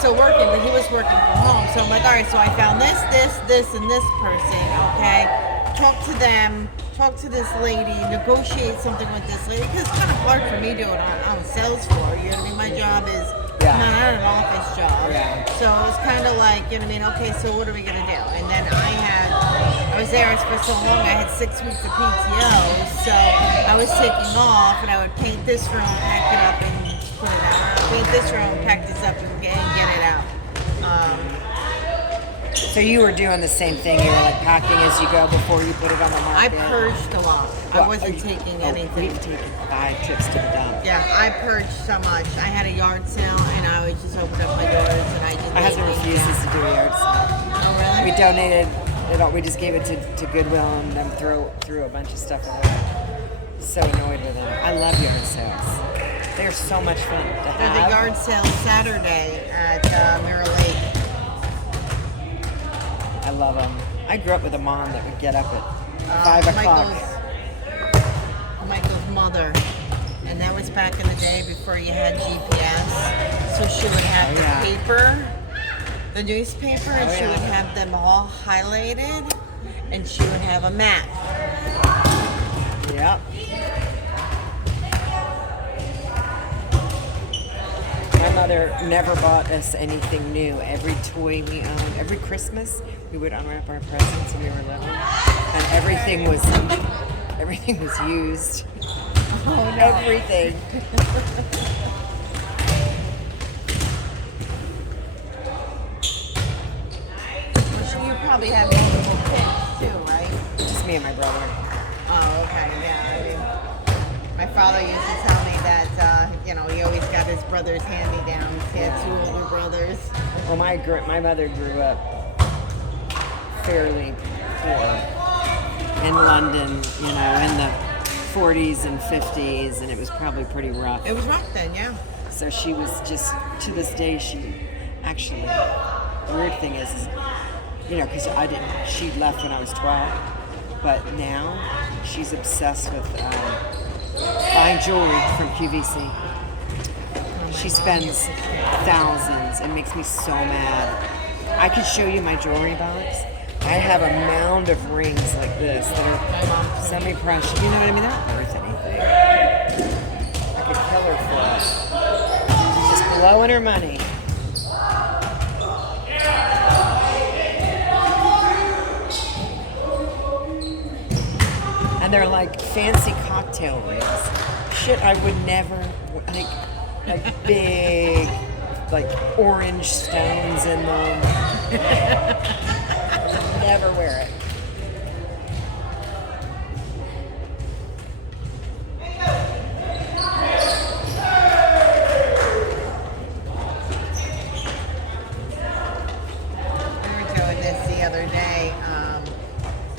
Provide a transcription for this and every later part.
still working, but he was working from home. So I'm like, all right, so I found this, and this person. Okay, talk to them, talk to this lady, negotiate something with this lady. Because it's kind of hard for me doing on sales floor. You know what I mean? My job is not an office job. Yeah. So it was kind of like, you know what I mean? Okay, so what are we gonna do? And then I was there for so long. I had 6 weeks of PTO, so I was taking off, and I would paint this room, pack it up, and put it out. Or I'd paint this room, pack this up, and get it out. So you were doing the same thing. You were like packing as you go before you put it on the I market. purged a lot. I wasn't taking anything. We've taken 5 trips to the dump. Yeah, I purged so much. I had a yard sale, and I would just open up my doors, and I just. My husband refuses to do a yard sale. Oh really? We donated it all. We just gave it to Goodwill and then threw a bunch of stuff away. So annoyed with it. I love yard sales. They're so much fun to have. There's a yard sale Saturday at Mirror Lake. I love them. I grew up with a mom that would get up at 5 o'clock. Michael's mother. And that was back in the day before you had GPS. So she would have the paper, the newspaper, and she would have them all highlighted, and she would have a map. Yep. My mother never bought us anything new. Every toy we owned, every Christmas, we would unwrap our presents when we were little, and everything was used. Oh, no. Everything. Well, you probably have multiple kids too, right? Just me and my brother. Oh, okay, yeah. I mean, my father used to tell me that, he always got his brother's hand-me-downs. He had 2 older brothers. Well, my mother grew up fairly poor in London, in the 40s and 50s, and it was probably pretty rough. It was rough then, yeah. So she was just, to this day, she actually, the weird thing is because she left when I was 12, but now she's obsessed with buying jewelry from QVC. She spends thousands and makes me so mad. I could show you my jewelry box. I have a mound of rings like this that are semi-precious. You know what I mean? They're not worth anything. I could kill her for it. She's just blowing her money. And they're like fancy cocktail rings. Shit I would never, like big, like orange stones in them. Never wear it. We were doing this the other day,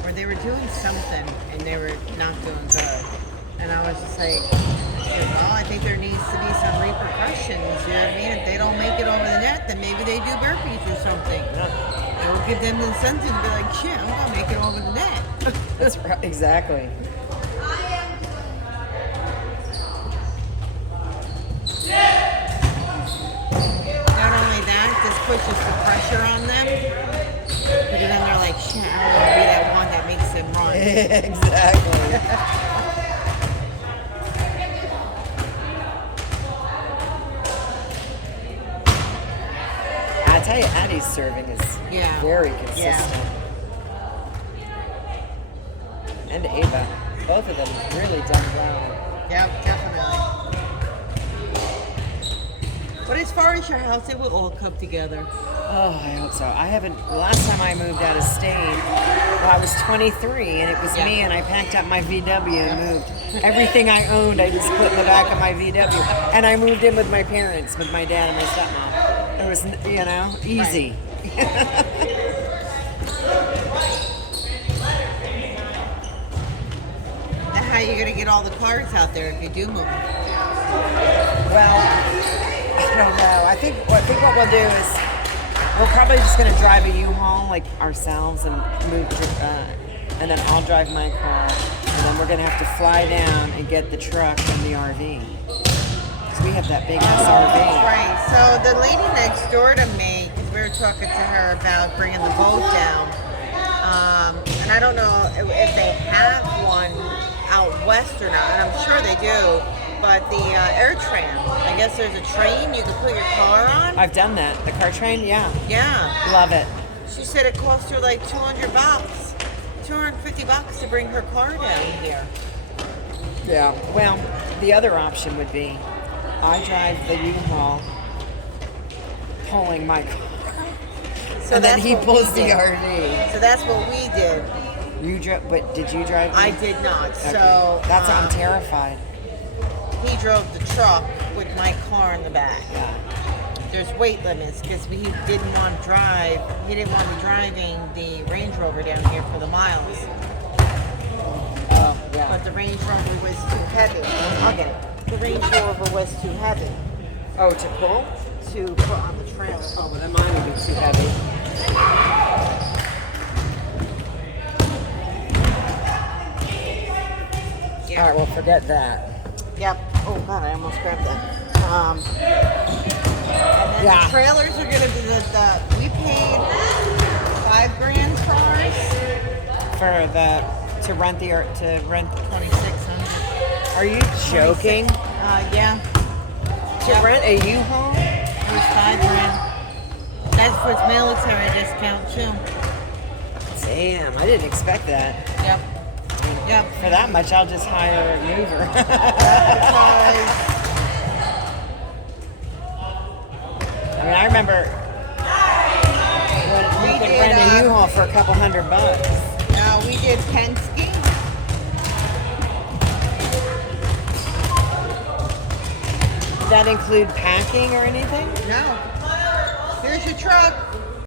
where they were doing something and they were not doing good. And I was just like, I think there needs to be some repercussions. You know what I mean? If they don't make it over the net, then maybe they do burpees or something. It will give them the incentive to be like, shit, I'm gonna make it over the net. That's right, exactly. Not only that, this pushes the pressure on them, but then they're like, shit, I want to be that one that makes them run. Exactly. I tell you, Addie's serving is very consistent. Yeah. And Ava, both of them really done well. Yep, definitely. But as far as your house, it will all come together. Oh, I hope so. Last time I moved out of state, I was 23, and it was me, and I packed up my VW and moved. Everything I owned, I just put in the back of my VW. And I moved in with my parents, with my dad and my stepmom. It was, easy. Now, how are you going to get all the cars out there if you do move? Well, I don't know. I think what we'll do is we're probably just going to drive a U-Haul like ourselves and move to, and then I'll drive my car, and then we're going to have to fly down and get the truck and the RV. Because we have that big ass RV. Right. So the lady next door to me, 'cause we were talking to her about bringing the boat down, and I don't know if they have one out west or not, and I'm sure they do. But the air tram, I guess there's a train you can put your car on. I've done that. The car train, yeah. Yeah. Love it. She said it cost her like $200, $250 to bring her car down here. Yeah. Well, the other option would be I drive the U-Haul pulling my car. So And then that's he what pulls we the did. RV. So that's what we did. You drove, but did you drive? I the- did not. Okay. So That's I'm terrified. he drove the truck with my car in the back. Yeah. There's weight limits because he didn't want to drive. He didn't want to be driving the Range Rover down here for the miles. Oh, yeah. But the Range Rover was too heavy. I'll get it. The Range Rover was too heavy Oh, to pull? to put on the trailer. Oh, well, then mine would be too heavy. All right, well, forget that. Yep. Oh God, I almost grabbed that. And then Yeah. the trailers are gonna be we paid $5,000 for ours. For to rent the 2,600. Are you joking? Yeah. To rent a U-Haul? It was $5,000. That's for its military discount too. Damn, I didn't expect that. Yep. Yep. For that much, I'll just hire a mover. Because I mean, I remember when We you could did, rent a U-Haul for a couple $100. we did Penske. Does that include packing or anything? No. Here's your truck.